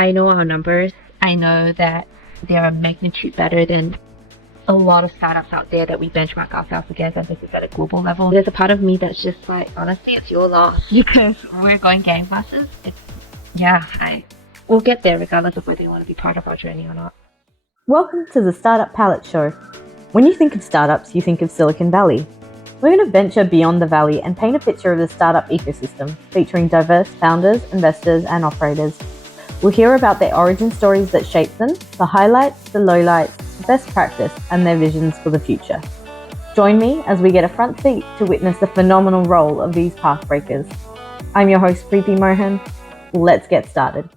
I know our numbers. I know that they are a magnitude better than a lot of startups out there that we benchmark ourselves against, and this is at a global level. There's a part of me that's just like, honestly, it's your loss because we're going gangbusters. We'll get there regardless of whether you want to be part of our journey or not. Welcome to the Startup Palette Show. When you think of startups, you think of Silicon Valley. We're going to venture beyond the valley and paint a picture of the startup ecosystem, featuring diverse founders, investors, and operators. We'll hear about their origin stories that shaped them, the highlights, the lowlights, the best practice, and their visions for the future. Join me as we get a front seat to witness the phenomenal role of these pathbreakers. I'm your host, Preethi Mohan. Let's get started.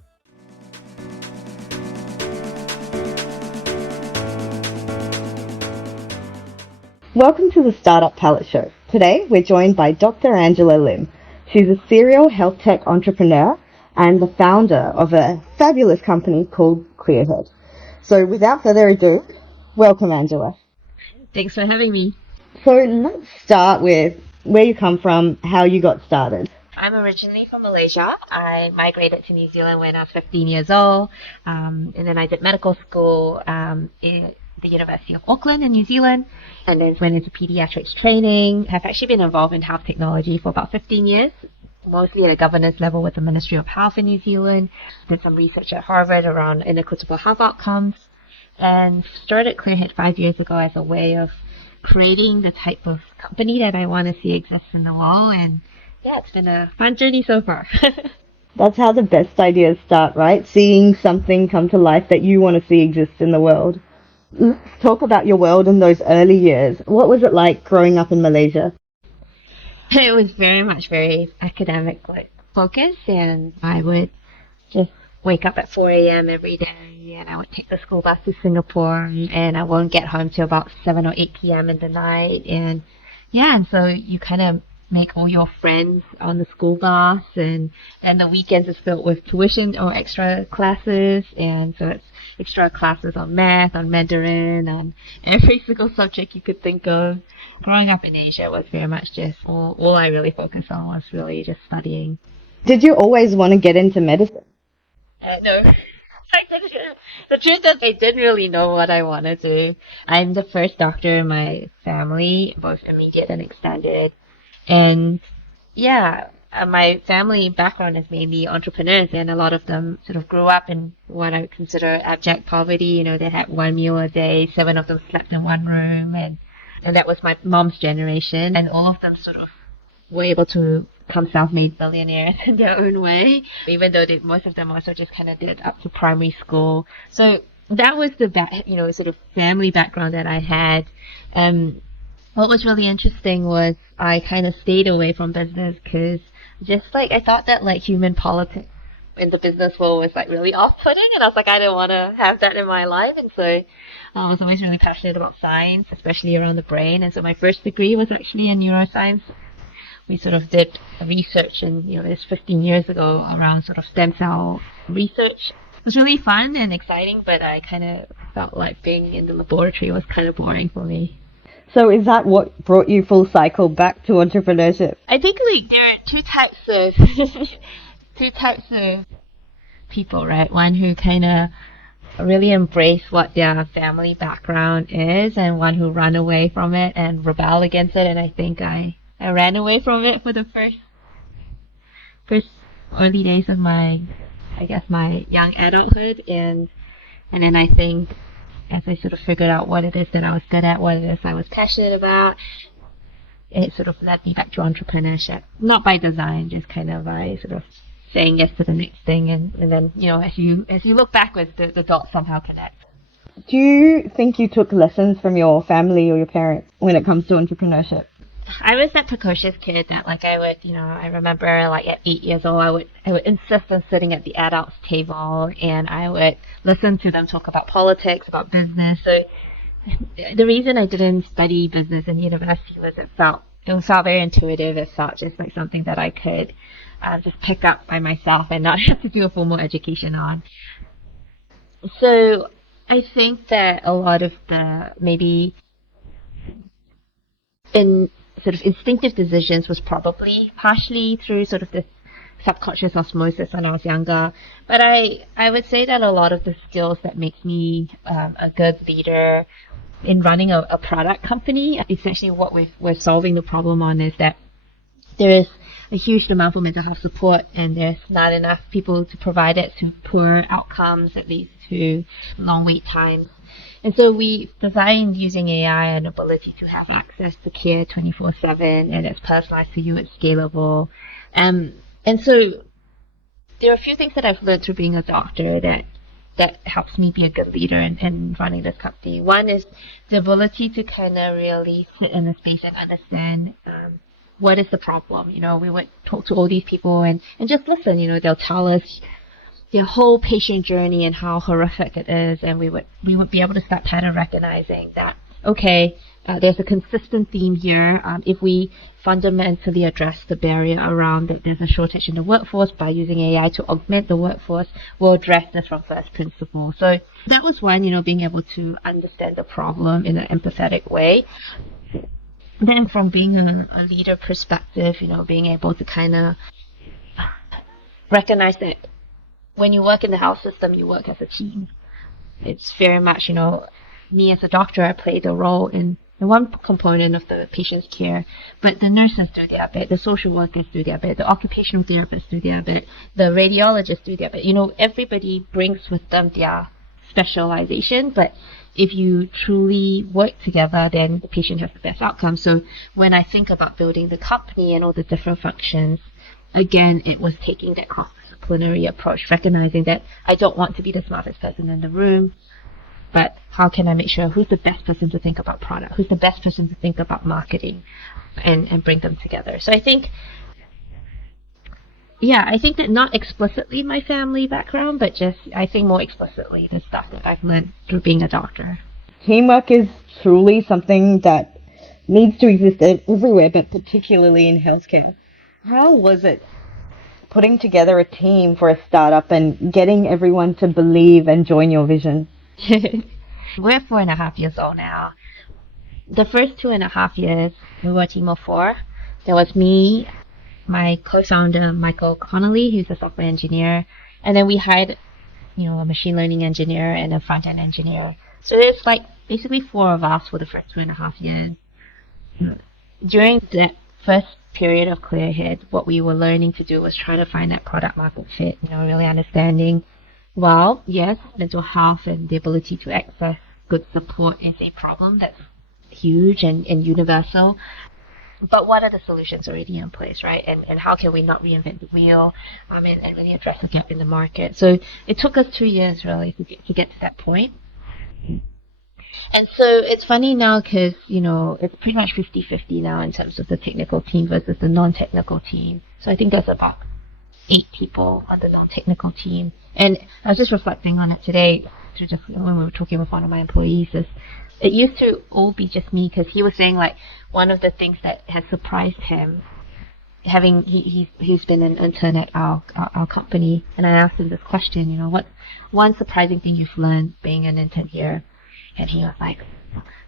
Welcome to the Startup Palette Show. Today, we're joined by Dr. Angela Lim. She's a serial health tech entrepreneur and the founder of a fabulous company called Clearhead. So without further ado, welcome, Angela. Thanks for having me. So let's start with where you come from, how you got started. I'm originally from Malaysia. I migrated to New Zealand when I was 15 years old, and then I did medical school in the University of Auckland in New Zealand, and then went into pediatrics training. I've actually been involved in health technology for about 15 years. Mostly at a governance level with the Ministry of Health in New Zealand. Did some research at Harvard around inequitable health outcomes, and started Clearhead 5 years ago as a way of creating the type of company that I want to see exist in the world. And yeah, it's been a fun journey so far. That's how the best ideas start, right? Seeing something come to life that you want to see exist in the world. Let's talk about your world in those early years. What was it like growing up in Malaysia? It was very academic focused, and I would just wake up at 4 a.m. every day, and I would take the school bus to Singapore, and I won't get home till about 7 or 8 p.m. in the night. And so you kind of make all your friends on the school bus, and the weekends is filled with tuition or extra classes, and so it's extra classes on math, on Mandarin, on every single subject you could think of. Growing up in Asia was very much just all I really focused on was really just studying. Did you always want to get into medicine? No. The truth is, I didn't really know what I wanted to do. I'm the first doctor in my family, both immediate and extended. And my family background is mainly entrepreneurs, and a lot of them sort of grew up in what I would consider abject poverty. You know, they had one meal a day, 7 of them slept in one room, and that was my mom's generation, and all of them sort of were able to become self-made billionaires in their own way, even though most of them also just kind of did up to primary school. So that was the sort of family background that I had. What was really interesting was I kind of stayed away from business because I thought that human politics in the business world was really off-putting, and I was I didn't want to have that in my life. And so I was always really passionate about science, especially around the brain. And so my first degree was actually in neuroscience. We sort of did research, and this 15 years ago around sort of stem cell research. It was really fun and exciting, but I kind of felt like being in the laboratory was kind of boring for me. So is that what brought you full cycle back to entrepreneurship? I think there are two types of people, right? One who kind of really embrace what their family background is, and one who run away from it and rebel against it. And I think I ran away from it for the first early days of my young adulthood, and then I think as I sort of figured out what it is that I was good at, what it is I was passionate about, it sort of led me back to entrepreneurship. Not by design, just kind of by sort of saying yes to the next thing, and then as you look backwards, the dots somehow connect. Do you think you took lessons from your family or your parents when it comes to entrepreneurship? I was that precocious kid that I would, I remember at 8 years old, I would insist on sitting at the adults' table, and I would listen to them talk about politics, about business. So the reason I didn't study business in university was it felt very intuitive. It felt just like something that I could just pick up by myself and not have to do a formal education on. So I think that a lot of the maybe in sort of instinctive decisions was probably partially through sort of this subconscious osmosis when I was younger. But I would say that a lot of the skills that makes me a good leader in running a product company, essentially what we're solving the problem on is that there is a huge demand for mental health support, and there's not enough people to provide it, to poor outcomes, that leads to long wait times. And so we designed using AI an ability to have access to care 24/7, and it's personalized to you, it's scalable. And so there are a few things that I've learned through being a doctor that helps me be a good leader in running this company. One is the ability to kind of really sit in the space and understand what is the problem. We would talk to all these people and just listen. They'll tell us their whole patient journey and how horrific it is, and we would be able to start kind of recognizing that, okay, there's a consistent theme here. If we fundamentally address the barrier around that there's a shortage in the workforce by using AI to augment the workforce, we'll address this from first principles. So that was one, being able to understand the problem in an empathetic way. Then from being a leader perspective, being able to kind of recognize that when you work in the health system, you work as a team. It's very much, me as a doctor, I play the role in one component of the patient's care, but the nurses do their bit, the social workers do their bit, the occupational therapists do their bit, the radiologists do their bit. Everybody brings with them their specialization, but if you truly work together, then the patient has the best outcome. So when I think about building the company and all the different functions, again, it was taking that cross-disciplinary approach, recognizing that I don't want to be the smartest person in the room, but how can I make sure who's the best person to think about product, who's the best person to think about marketing, and bring them together. So I think that not explicitly my family background, but just I think more explicitly the stuff that I've learned through being a doctor. Teamwork is truly something that needs to exist everywhere, but particularly in healthcare. How was it putting together a team for a startup and getting everyone to believe and join your vision? We're 4.5 years old now. The first 2.5 years, we were a team of 4. There was me, my co-founder, Michael Connolly, who's a software engineer, and then we hired, a machine learning engineer and a front-end engineer. So there's basically 4 of us for the first 2.5 years. During that first period of Clearhead, what we were learning to do was try to find that product market fit, really understanding, well, yes, mental health and the ability to access good support is a problem that's huge and universal. But what are the solutions already in place, right? And how can we not reinvent the wheel and really address the gap in the market? So it took us 2 years, really, to get to that point. And so it's funny now because, it's pretty much 50-50 now in terms of the technical team versus the non-technical team. So I think there's about 8 people on the non-technical team. And I was just reflecting on it today, when we were talking with one of my employees, it used to all be just me, because he was saying one of the things that has surprised him, he's been an intern at our company, and I asked him this question, what's one surprising thing you've learned being an intern here? And he was like,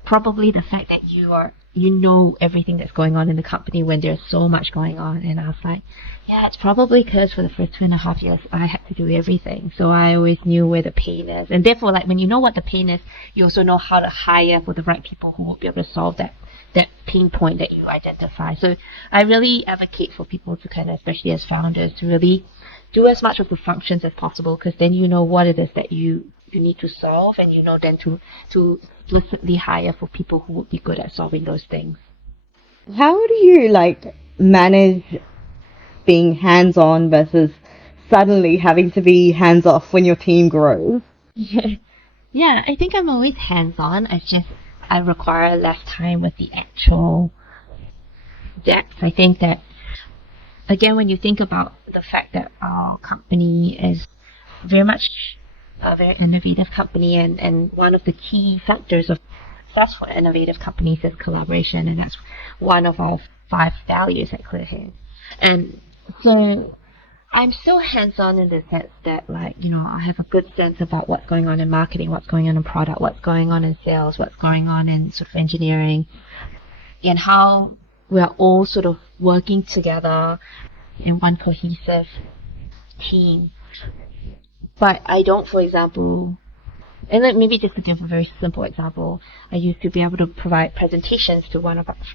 probably the fact that you know everything that's going on in the company when there's so much going on. And I was like, yeah, it's probably because for the first 2.5 years I had to do everything, so I always knew where the pain is, and therefore when you know what the pain is, you also know how to hire for the right people who will be able to solve that pain point that you identify. So I really advocate for people to kind of, especially as founders, to really do as much of the functions as possible, because then you know what it is that you need to solve, and then to explicitly hire for people who would be good at solving those things. How do you manage being hands-on versus suddenly having to be hands-off when your team grows? Yeah, I think I'm always hands-on. I require less time with the actual depth. I think that, again, when you think about the fact that our company is very much a very innovative company, and one of the key factors of success for innovative companies is collaboration, and that's one of our 5 values at Clearhead. And so I'm still hands-on in the sense that, I have a good sense about what's going on in marketing, what's going on in product, what's going on in sales, what's going on in sort of engineering, and how we're all sort of working together and one cohesive team. But I don't, for example, and then maybe just to give a very simple example, I used to be able to provide presentations to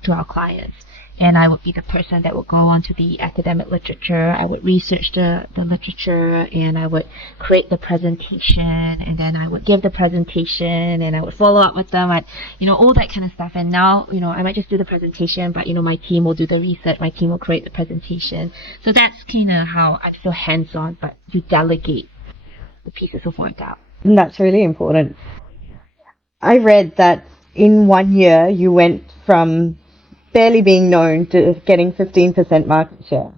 to our clients, and I would be the person that would go onto the academic literature. I would research the literature, and I would create the presentation, and then I would give the presentation, and I would follow up with them, all that kind of stuff. And now, I might just do the presentation, but my team will do the research, my team will create the presentation. So that's kind of how I feel hands-on, but you delegate the pieces of work out. And that's really important. I read that in 1 year you went from barely being known to getting 15% market share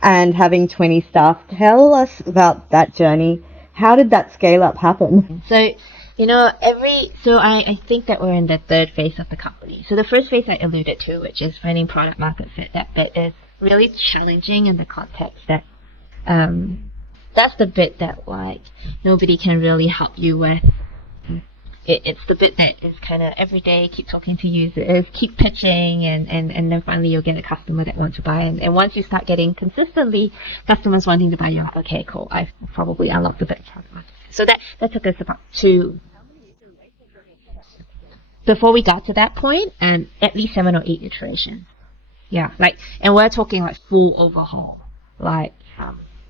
and having 20 staff. Tell us about that journey. How did that scale up happen? So, I think that we're in the third phase of the company. So the first phase I alluded to, which is finding product market fit, that bit is really challenging in the context that, that's the bit that nobody can really help you with. It's the bit that is kind of every day, keep talking to users, keep pitching, and then finally you'll get a customer that wants to buy. And once you start getting consistently customers wanting to buy, you're like, okay, cool, I've probably unlocked the bit. So that took us about before we got to that point, at least 7 or 8 iterations. Yeah, and we're talking full overhaul.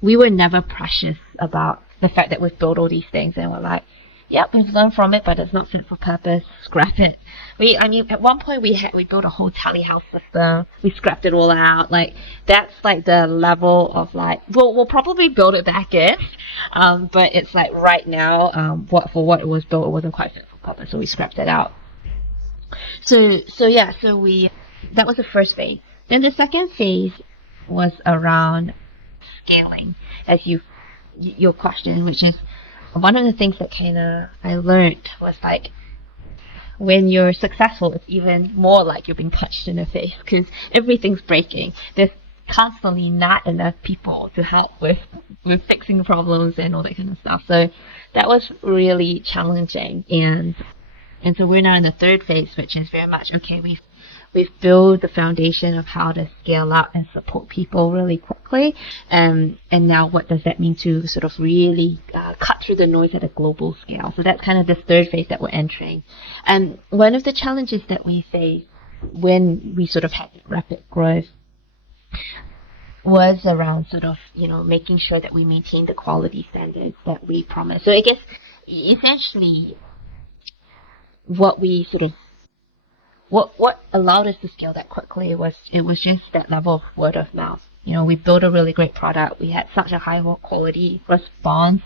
We were never precious about the fact that we've built all these things, and we're like, yep, we've learned from it, but it's not fit for purpose. Scrap it. At one point we built a whole telehouse system. We scrapped it all out. That's the level of we'll probably build it back in, but it's right now, for what it was built, it wasn't quite fit for purpose, so we scrapped it out. So that was the first phase. Then the second phase was around scaling, as your question, which is one of the things that I learned was when you're successful, it's even more like you're being punched in the face because everything's breaking. There's constantly not enough people to help with fixing problems and all that kind of stuff. So that was really challenging, and so we're now in the third phase, which is very much okay. We've built the foundation of how to scale up and support people really quickly. And now what does that mean to sort of really cut through the noise at a global scale? So that's kind of this third phase that we're entering. And one of the challenges that we faced when we sort of had rapid growth was around sort of, making sure that we maintain the quality standards that we promised. So I guess essentially what allowed us to scale that quickly was just that level of word of mouth. We built a really great product. We had such a high quality response,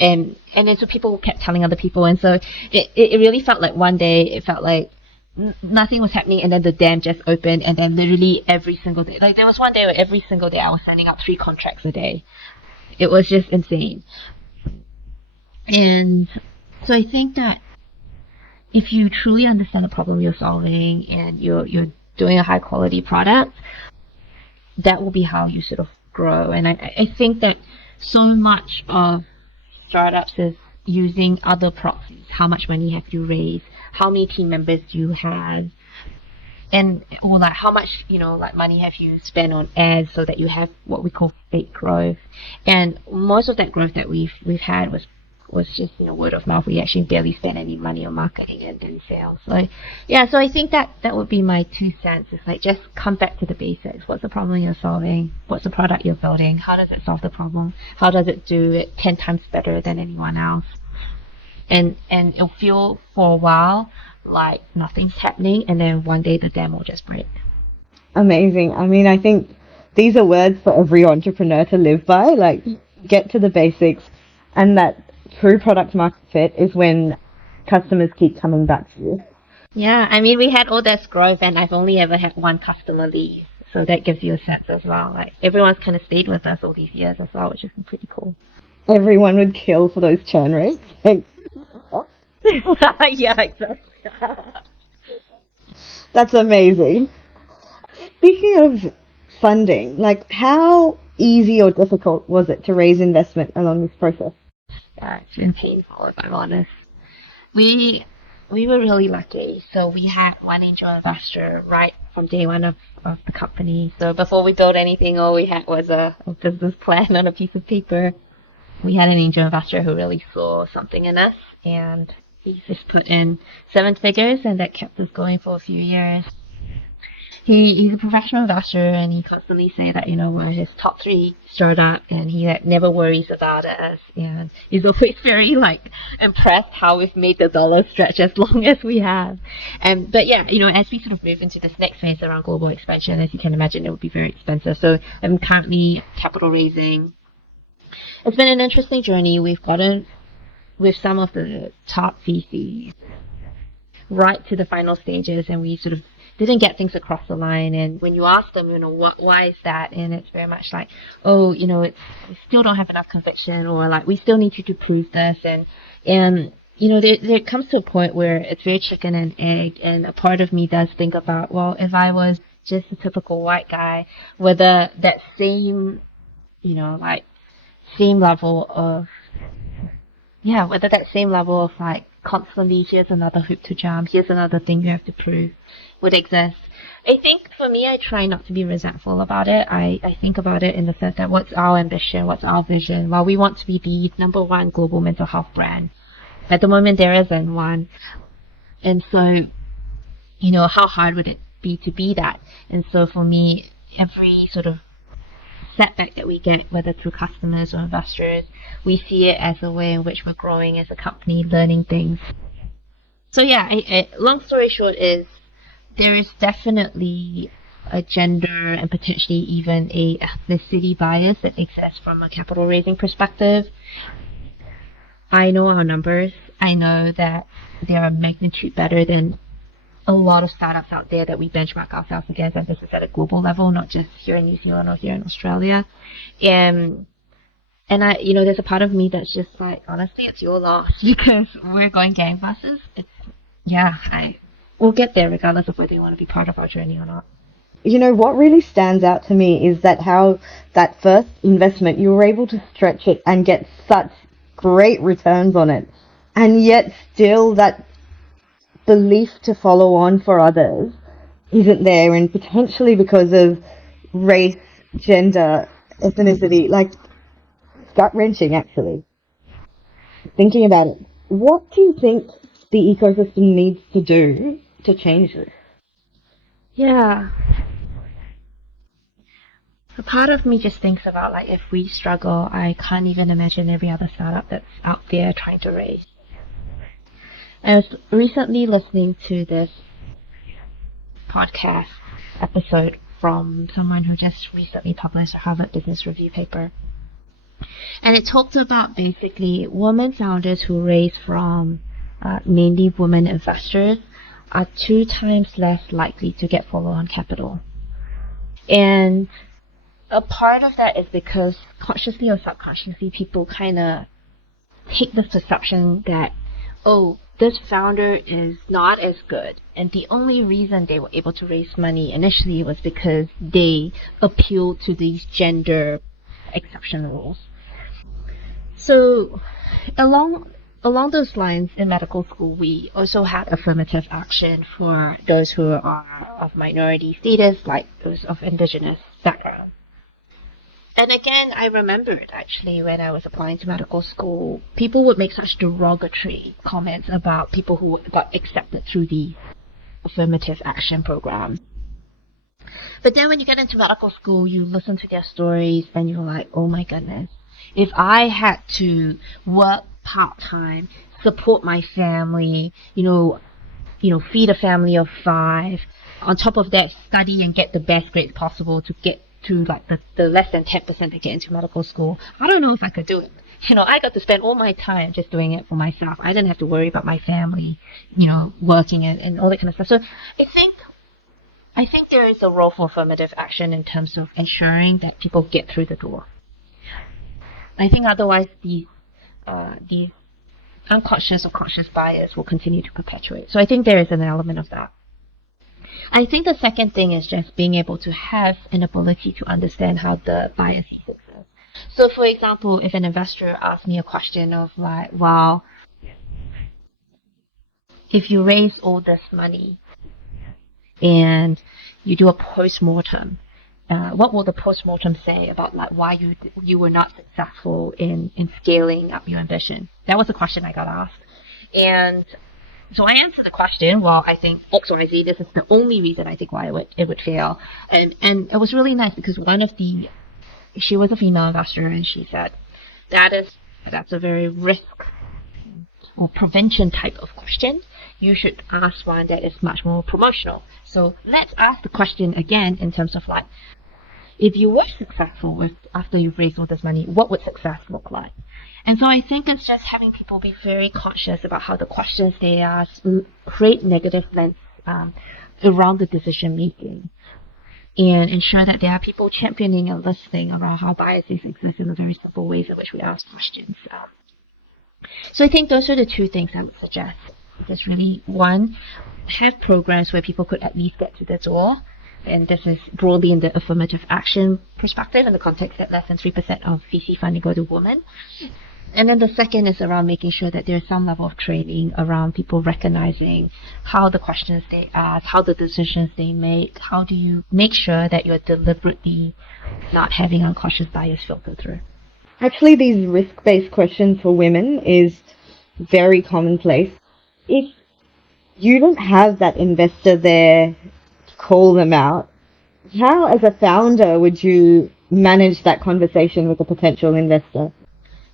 and then so people kept telling other people, and so it really felt like one day it felt like nothing was happening, and then the dam just opened, and then literally every single day, there was one day where every single day I was sending out 3 contracts a day. It was just insane. And so I think that if you truly understand the problem you're solving and you're doing a high quality product, that will be how you sort of grow. And I think that so much of startups is using other proxies. How much money have you raised? How many team members do you have? Or how much, money have you spent on ads so that you have what we call fake growth. And most of that growth that we've had was just word of mouth. We actually barely spent any money on marketing and then sales. So I think that would be my 2 cents. It's just come back to the basics. What's the problem you're solving? What's the product you're building? How does it solve the problem? How does it do it 10 times better than anyone else? And it'll feel for a while like nothing's happening, and then one day the dam will just break. Amazing. I think these are words for every entrepreneur to live by. Get to the basics, and that true product market fit is when customers keep coming back to you. Yeah, we had all this growth, and I've only ever had one customer leave, so that gives you a sense as well. Everyone's kind of stayed with us all these years as well, which is pretty cool. Everyone would kill for those churn rates. Yeah, exactly. That's amazing. Speaking of funding, how easy or difficult was it to raise investment along this process? Yeah, it's been painful, if I'm honest. We we were really lucky. So we had one angel investor right from day one of the company. So before we built anything, all we had was a business plan on a piece of paper. We had an angel investor who really saw something in us, and he just put in 7 figures, and that kept us going for a few years. He's a professional investor, and he constantly say that, we're his top 3 startup, and he never worries about us. And he's always very impressed how we've made the dollar stretch as long as we have. But yeah, as we sort of move into this next phase around global expansion, as you can imagine, it would be very expensive. So I'm currently capital raising. It's been an interesting journey. We've gotten with some of the top VCs right to the final stages, and we sort of didn't get things across the line. And when you ask them, why is that? And it's very much like, oh, we still don't have enough conviction, or we still need you to prove this. And there comes to a point where it's very chicken and egg. And a part of me does think about, well, if I was just a typical white guy, whether that same, same level of, whether that same level of constantly, here's another hoop to jump, here's another thing you have to prove, would exist. I think for me, I try not to be resentful about it. I think about it in the sense that what's our ambition, what's our vision? Well, we want to be the number 1 global mental health brand. At the moment, there isn't one. And so, how hard would it be to be that? And so for me, every sort of setback that we get, whether through customers or investors, we see it as a way in which we're growing as a company, learning things. So yeah, long story short is there is definitely a gender and potentially even a ethnicity bias that exists from a capital raising perspective. I know our numbers. I know that they are a magnitude better than a lot of startups out there that we benchmark ourselves against, and this is at a global level, not just here in New Zealand or here in Australia. And I, there's a part of me that's just honestly, it's your loss because we're going gangbusters. We'll get there regardless of whether you want to be part of our journey or not. What really stands out to me is that how that first investment, you were able to stretch it and get such great returns on it. And yet still that belief to follow on for others isn't there, and potentially because of race, gender, ethnicity, gut-wrenching actually. Thinking about it, what do you think the ecosystem needs to do to change this? Yeah. A part of me just thinks about if we struggle, I can't even imagine every other startup that's out there trying to raise. I was recently listening to this podcast episode from someone who just recently published a Harvard Business Review paper. And it talked about basically women founders who raise from mainly women investors are 2 times less likely to get follow-on capital. And a part of that is because consciously or subconsciously people kind of take this perception that, oh, this founder is not as good, and the only reason they were able to raise money initially was because they appealed to these gender exception rules. So along those lines, in medical school, we also had affirmative action for those who are of minority status, like those of indigenous background. And again, I remembered actually when I was applying to medical school, people would make such derogatory comments about people who got accepted through the affirmative action program. But then when you get into medical school, you listen to their stories and you're like, oh my goodness, if I had to work part-time, support my family, feed a family of 5, on top of that, study and get the best grades possible to get to the less than 10% that get into medical school, I don't know if I could do it. I got to spend all my time just doing it for myself. I didn't have to worry about my family, working and all that kind of stuff. So I think there is a role for affirmative action in terms of ensuring that people get through the door. I think otherwise these unconscious or conscious bias will continue to perpetuate. So I think there is an element of that. I think the second thing is just being able to have an ability to understand how the bias exists. So for example, if an investor asks me a question of if you raise all this money and you do a post-mortem, what will the post-mortem say about like why you were not successful in scaling up your ambition? That was a question I got asked. And so I answered the question, well, I think X, Y, Z, this is the only reason I think why it would fail. And it was really nice because she was a female investor, and she said, that's a very risk or prevention type of question. You should ask one that is much more promotional. So let's ask the question again in terms of like, if you were successful after you've raised all this money, what would success look like? And so I think it's just having people be very conscious about how the questions they ask create negative lens around the decision making, and ensure that there are people championing and listening around how biases exist in the very simple ways in which we ask questions. So I think those are the two things I would suggest. There's really one, have programs where people could at least get to the door. And this is broadly in the affirmative action perspective in the context that less than 3% of VC funding go to women. And then the second is around making sure that there's some level of training around people recognizing how the questions they ask, how the decisions they make, how do you make sure that you're deliberately not having unconscious bias filter through. Actually, these risk-based questions for women is very commonplace. If you don't have that investor there to call them out, how as a founder would you manage that conversation with a potential investor?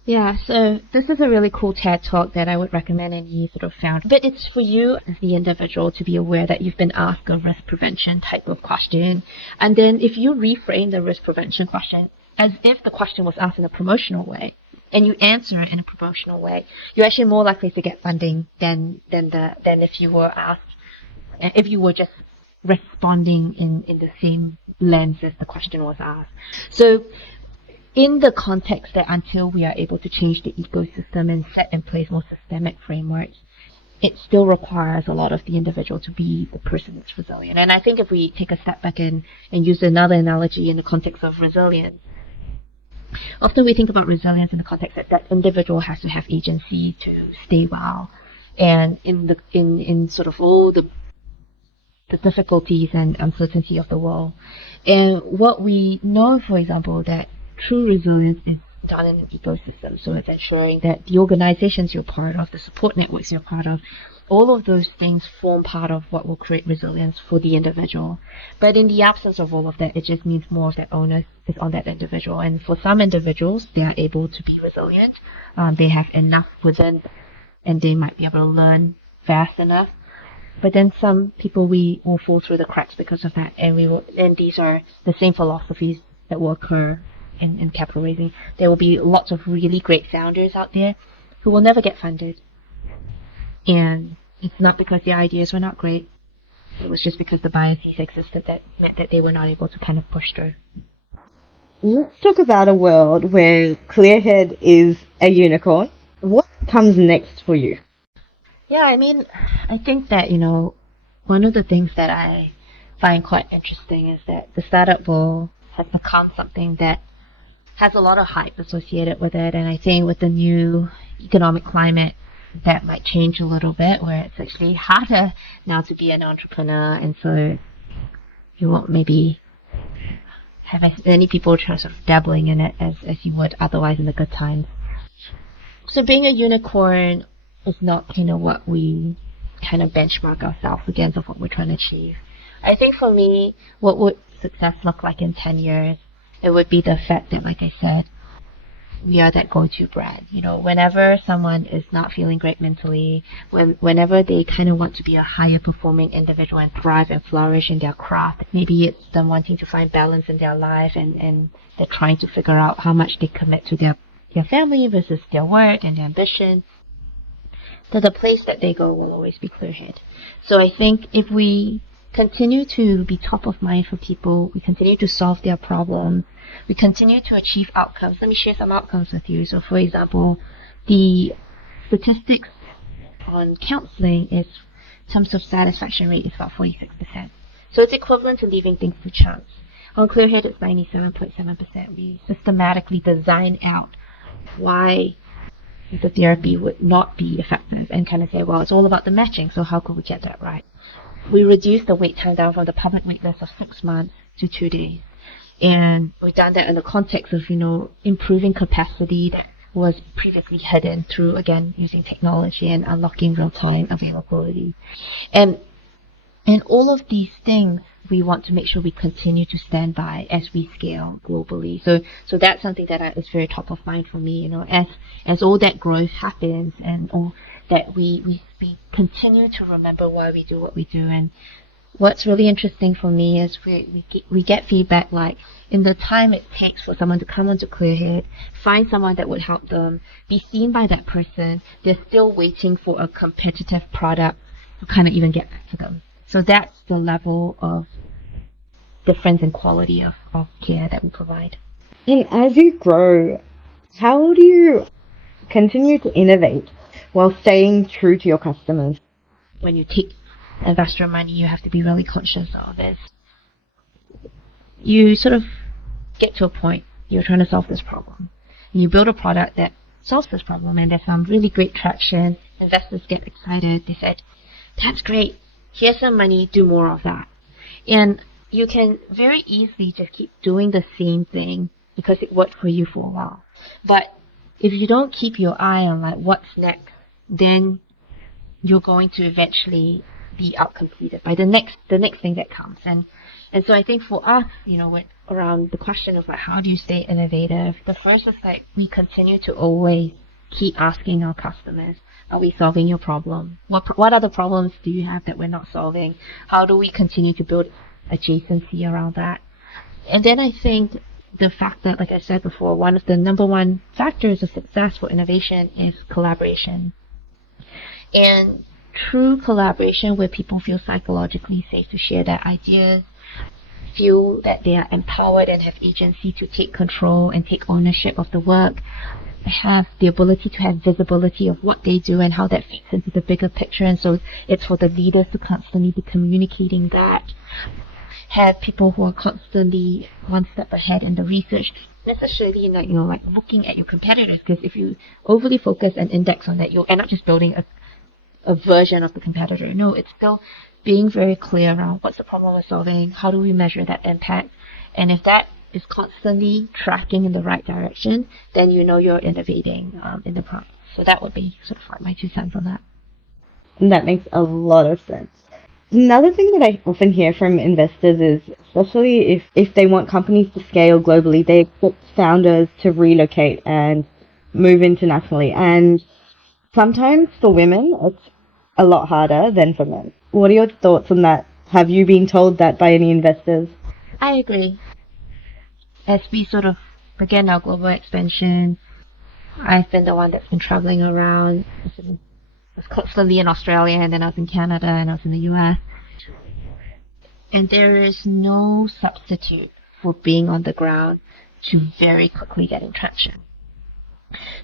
Yeah, so this is a really cool TED Talk that I would recommend any sort of founder. But it's for you as the individual to be aware that you've been asked a risk prevention type of question. And then if you reframe the risk prevention question as if the question was asked in a promotional way, and you answer it in a promotional way, you're actually more likely to get funding than if you were asked, if you were just responding in the same lens as the question was asked. So in the context that until we are able to change the ecosystem and set in place more systemic frameworks, it still requires a lot of the individual to be the person that's resilient. And I think if we take a step back and use another analogy in the context of resilience, often we think about resilience in the context that individual has to have agency to stay well, and in sort of all the difficulties and uncertainty of the world. And what we know, for example, that true resilience is done in an ecosystem. So it's ensuring that the organizations you're part of, the support networks you're part of, all of those things form part of what will create resilience for the individual. But in the absence of all of that, it just means more of that onus is on that individual. And for some individuals, they are able to be resilient. They have enough within, and they might be able to learn fast enough. But then some people, we will fall through the cracks because of that. And these are the same philosophies that will occur in capital raising. There will be lots of really great founders out there who will never get funded. And it's not because the ideas were not great. It was just because the biases existed that meant that they were not able to kind of push through. Let's talk about a world where Clearhead is a unicorn. What comes next for you? Yeah, I mean, I think that, one of the things that I find quite interesting is that the startup world has become something that has a lot of hype associated with it. And I think with the new economic climate, that might change a little bit, where it's actually harder now to be an entrepreneur. And so you won't maybe have as many people sort of dabbling in it as you would otherwise in the good times. So being a unicorn is not kind of what we kind of benchmark ourselves against of what we're trying to achieve. I think for me, what would success look like in 10 years? It would be the fact that, like I said, we are that go-to brand. Whenever someone is not feeling great mentally, whenever they kind of want to be a higher performing individual and thrive and flourish in their craft, maybe it's them wanting to find balance in their life and they're trying to figure out how much they commit to their family versus their work and their ambition, that the place that they go will always be Clearhead. So I think if we continue to be top of mind for people, we continue to solve their problems, we continue to achieve outcomes. Let me share some outcomes with you. So for example, the statistics on counseling is, in terms of satisfaction rate, is about 46%. So it's equivalent to leaving things to chance. On Clearhead, it's 97.7%. We systematically design out why the therapy would not be effective, and kind of say, well, it's all about the matching, so how could we get that right? We reduced the wait time down from the public wait list of 6 months to 2 days. And we've done that in the context of, improving capacity that was previously hidden through, again, using technology and unlocking real-time availability. And all of these things we want to make sure we continue to stand by as we scale globally. So that's something that is very top of mind for me, as all that growth happens, and all that we continue to remember why we do what we do. And what's really interesting for me is we get feedback like, in the time it takes for someone to come onto Clearhead, find someone that would help them, be seen by that person, they're still waiting for a competitive product to kind of even get back to them. So that's the level of difference in quality of care that we provide. And as you grow, how do you continue to innovate while staying true to your customers? When you take investor money, you have to be really conscious of it. You sort of get to a point, you're trying to solve this problem. And you build a product that solves this problem, and there's some really great traction. Investors get excited. They said, that's great. Here's some money, do more of that. And you can very easily just keep doing the same thing because it worked for you for a while. But if you don't keep your eye on like what's next, then you're going to eventually be outcompeted by the next thing that comes. And so I think for us, around the question of like, how do you stay innovative? The first is like, we continue to always keep asking our customers, are we solving your problem? What other problems do you have that we're not solving? How do we continue to build adjacency around that? And then I think the fact that, like I said before, one of the number one factors of success for innovation is collaboration. And true collaboration where people feel psychologically safe to share their ideas, feel that they are empowered and have agency to take control and take ownership of the work, have the ability to have visibility of what they do and how that fits into the bigger picture. And so it's for the leaders to constantly be communicating that. Have people who are constantly one step ahead in the research, necessarily like looking at your competitors, because if you overly focus and index on that, you'll end up just building a version of the competitor. No, it's still being very clear around what's the problem we're solving, how do we measure that impact, and if that is constantly tracking in the right direction, then you're innovating in the product. So that would be sort of like my 2 cents on that. And that makes a lot of sense. Another thing that I often hear from investors is, especially if they want companies to scale globally, they expect founders to relocate and move internationally. And sometimes for women, it's a lot harder than for men. What are your thoughts on that? Have you been told that by any investors? I agree. As we sort of begin our global expansion, I've been the one that's been traveling around. I was constantly in Australia, and then I was in Canada, and I was in the US. And there is no substitute for being on the ground to very quickly getting traction.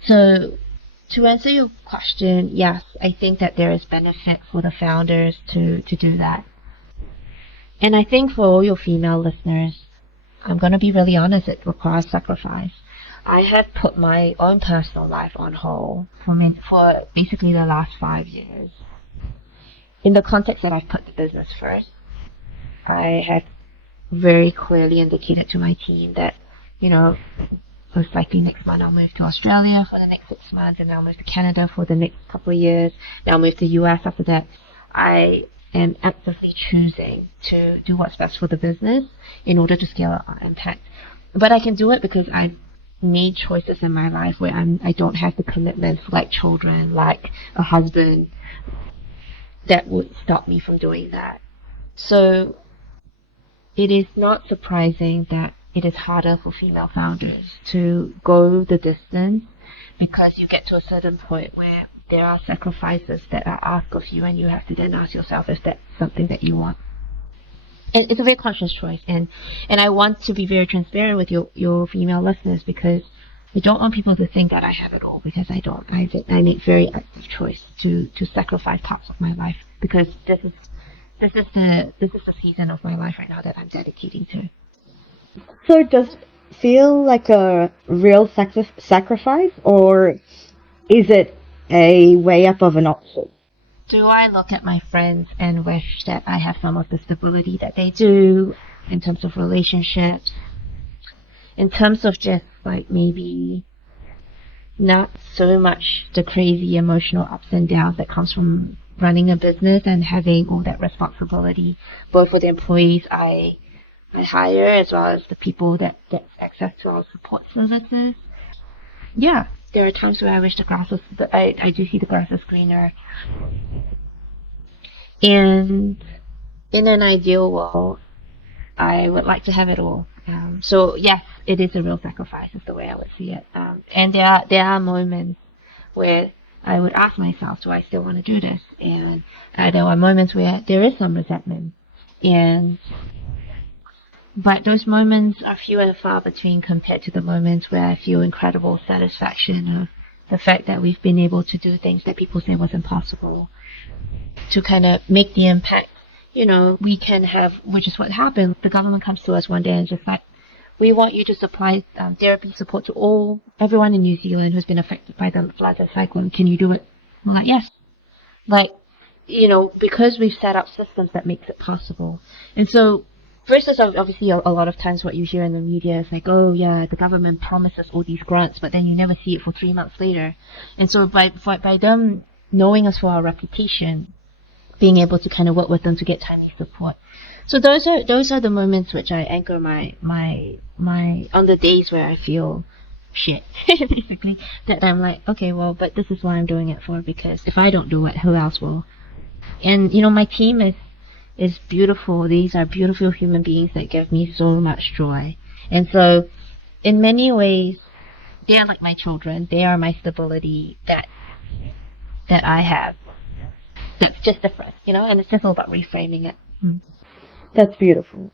So to answer your question, yes, I think that there is benefit for the founders to do that. And I think for all your female listeners, I'm going to be really honest, it requires sacrifice. I have put my own personal life on hold for basically the last 5 years. In the context that I've put the business first, I have very clearly indicated to my team that, most likely next month I'll move to Australia for the next 6 months, and I'll move to Canada for the next couple of years. Then I'll move to the US after that. I am actively choosing to do what's best for the business in order to scale our impact. But I can do it because I've made choices in my life where I don't have the commitments like children, like a husband, that would stop me from doing that. So it is not surprising that it is harder for female founders to go the distance, because you get to a certain point where there are sacrifices that are asked of you, and you have to then ask yourself if that's something that you want. And it's a very conscious choice, and I want to be very transparent with your female listeners, because I don't want people to think that I have it all, because I don't. I make very active choice to sacrifice parts of my life, because this is the season of my life right now that I'm dedicating to. So does it feel like a real sacrifice, or Is it a way up of an option? Do I look at my friends and wish that I have some of the stability that they do in terms of relationships, in terms of just like maybe not so much the crazy emotional ups and downs that comes from running a business and having all that responsibility, both for the employees I hire as well as the people that get access to our support services. Yeah, there are times where I wish the grass was, I do see the grass is greener. And in an ideal world, I would like to have it all. So yes, it is a real sacrifice, is the way I would see it. And there are moments where I would ask myself, do I still want to do this? And there are moments where there is some resentment, but those moments are few and far between compared to the moments where I feel incredible satisfaction of the fact that we've been able to do things that people say was impossible, to kind of make the impact. We can have, which is what happened. The government comes to us one day and just like, we want you to supply therapy support to everyone in New Zealand who's been affected by the floods and cyclone. Can you do it? I'm like, yes. Like, because we've set up systems that makes it possible. And so, versus obviously a lot of times what you hear in the media is like, oh yeah, the government promises all these grants, but then you never see it for 3 months later. And so by them knowing us for our reputation, being able to kind of work with them to get timely support. So those are the moments which I anchor my on the days where I feel shit, basically, that I'm like, okay, well, but this is what I'm doing it for, because if I don't do it, who else will? And my team is beautiful. These are beautiful human beings that give me so much joy. And so in many ways, they are like my children. They are my stability that I have. That's just different, and it's just all about reframing it. That's beautiful.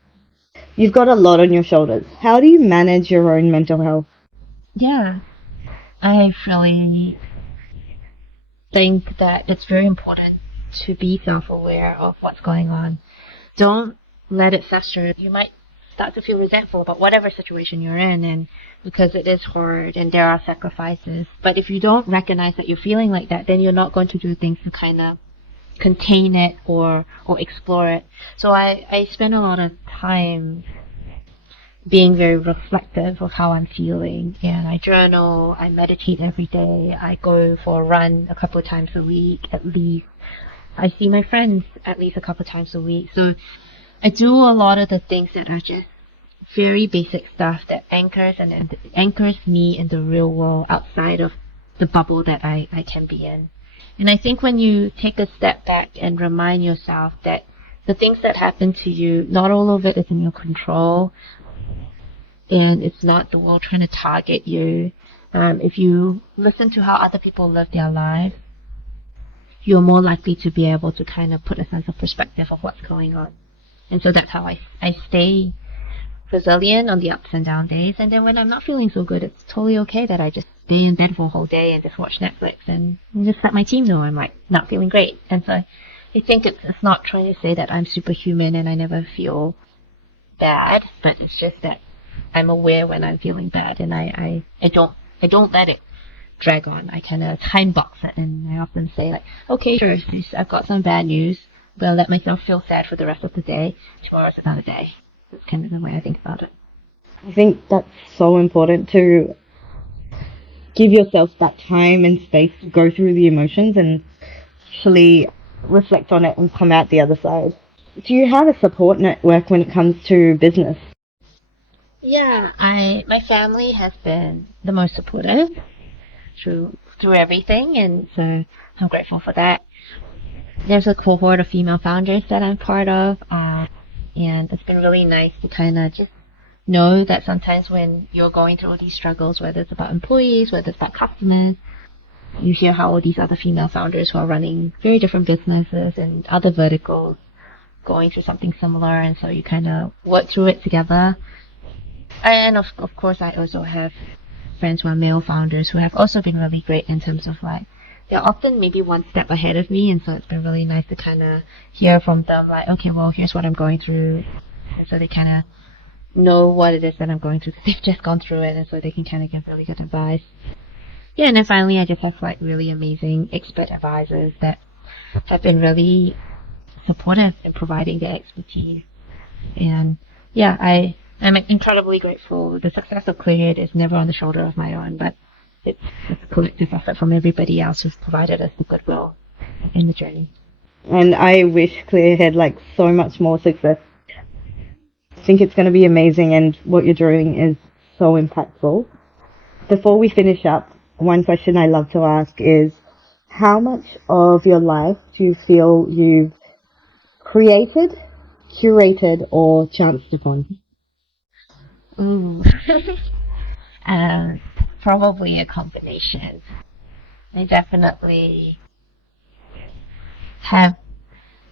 You've got a lot on your shoulders. How do you manage your own mental health? Yeah, I really think that it's very important to be self-aware of what's going on. Don't let it fester. You might start to feel resentful about whatever situation you're in, and because it is hard and there are sacrifices. But if you don't recognize that you're feeling like that, then you're not going to do things to kind of contain it or explore it. So I spend a lot of time being very reflective of how I'm feeling, and I journal, I meditate every day, I go for a run a couple of times a week at least, I see my friends at least a couple of times a week. So I do a lot of the things that are just very basic stuff that anchors me in the real world outside of the bubble that I can be in. And I think when you take a step back and remind yourself that the things that happen to you, not all of it is in your control, and it's not the world trying to target you. If you listen to how other people live their lives, you're more likely to be able to kind of put a sense of perspective of what's going on. And so that's how I stay resilient on the ups and down days. And then when I'm not feeling so good, it's totally okay that I just stay in bed for a whole day and just watch Netflix and just let my team know I'm like not feeling great. And so I think it's not trying to say that I'm superhuman and I never feel bad, but it's just that I'm aware when I'm feeling bad, and I don't let it drag on. I kind of time box it, and I often say like, okay, sure, I've got some bad news, but I'll let myself feel sad for the rest of the day. Tomorrow's another day. That's kind of the way I think about it. I think that's so important, to give yourself that time and space to go through the emotions and actually reflect on it and come out the other side. Do you have a support network when it comes to business? Yeah, my family has been the most supportive through everything, and so I'm grateful for that. There's a cohort of female founders that I'm part of, and it's been really nice to kind of just know that sometimes when you're going through all these struggles, whether it's about employees, whether it's about customers, you hear how all these other female founders who are running very different businesses and other verticals going through something similar, and so you kind of work through it together. And of course, I also have friends who are male founders who have also been really great in terms of like, they're often maybe one step ahead of me, and so it's been really nice to kind of hear from them like, okay, well, here's what I'm going through, and so they kind of know what it is that I'm going through because they've just gone through it, and so they can kind of give really good advice. yeah, and then finally I just have like really amazing expert advisors that have been really supportive in providing their expertise. And yeah, I'm incredibly grateful. The success of Clearhead is never on the shoulder of my own, but it's a collective effort from everybody else who's provided us the goodwill in the journey. And I wish Clearhead like so much more success. I think it's going to be amazing, and what you're doing is so impactful. Before we finish up, one question I love to ask is, how much of your life do you feel you've created, curated, or chanced upon? Ooh. Probably a combination. I definitely have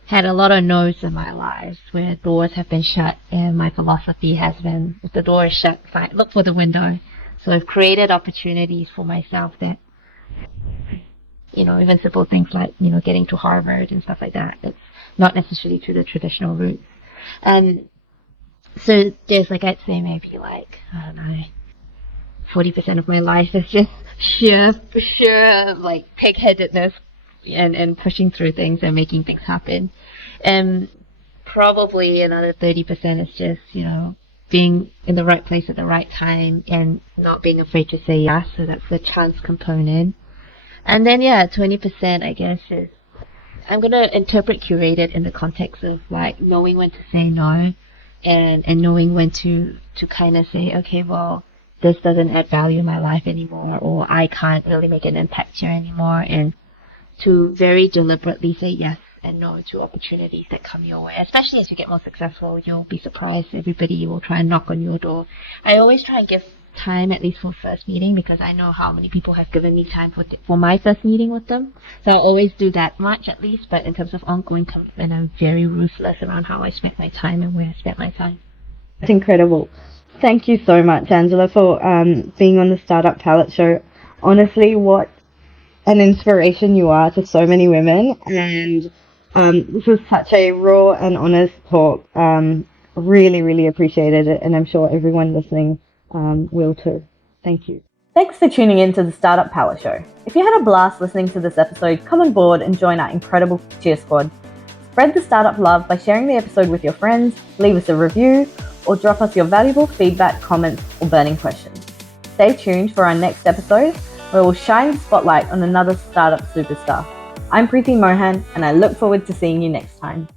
had a lot of no's in my life where doors have been shut, and my philosophy has been, if the door is shut, fine, look for the window. So I've created opportunities for myself that, even simple things like, getting to Harvard and stuff like that. It's not necessarily through the traditional route. So there's I'd say maybe I don't know, 40% of my life is just sheer pig-headedness and pushing through things and making things happen. And probably another 30% is just, being in the right place at the right time and not being afraid to say yes. So that's the chance component. And then 20% I guess is, I'm going to interpret curated in the context of knowing when to say no and knowing when to kind of say, okay, well, this doesn't add value in my life anymore, or I can't really make an impact here anymore, and to very deliberately say yes and no to opportunities that come your way. Especially as you get more successful, you'll be surprised. Everybody will try and knock on your door. I always try and give time at least for first meeting, because I know how many people have given me time for my first meeting with them. So I'll always do that much at least, but in terms of ongoing commitment, I'm very ruthless around how I spend my time and where I spend my time. That's incredible. Thank you so much, Angela, for being on the Startup Palette Show. Honestly, what an inspiration you are to so many women, and this was such a raw and honest talk. Really, really appreciated it, and I'm sure everyone listening will too. Thank you. Thanks for tuning in to the Startup Palette Show. If you had a blast listening to this episode, come on board and join our incredible cheer squad. Spread the startup love by sharing the episode with your friends, leave us a review, or drop us your valuable feedback, comments, or burning questions. Stay tuned for our next episode, where we'll shine the spotlight on another startup superstar. I'm Preethi Mohan, and I look forward to seeing you next time.